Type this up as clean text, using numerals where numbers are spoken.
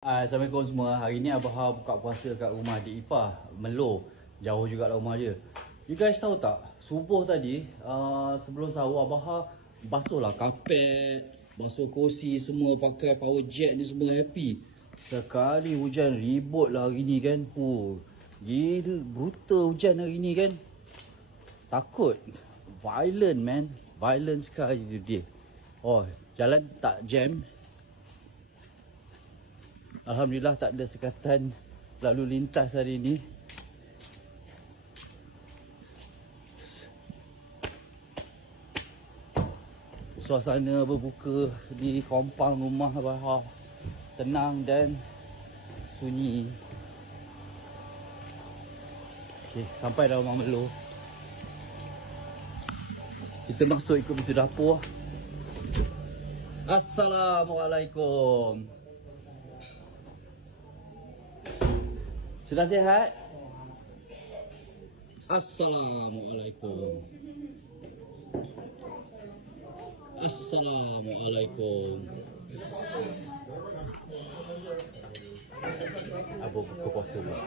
Assalamualaikum semua. Hari ni Abah buka puasa kat rumah adik ipar Melo. Jauh juga lah rumah dia. You guys tahu tak, subuh tadi sebelum sahur Abah basuh lah kapet, basuh kerusi semua, pakai power jet ni semua happy. Sekali hujan ribut lah hari ni kan. Gila, brutal hujan hari ni kan. Takut. Violent man. Violent sekali dia. Jalan tak jam. Alhamdulillah tak ada sekatan lalu lintas hari ni. Suasana berbuka di kompaun rumah Abah tenang dan sunyi. Okey, sampai dah rumah Melo. Kita masuk ikut pintu dapur. Assalamualaikum. Sudah sihat? Assalamualaikum. Assalamualaikum. Abah buka puasa dulu.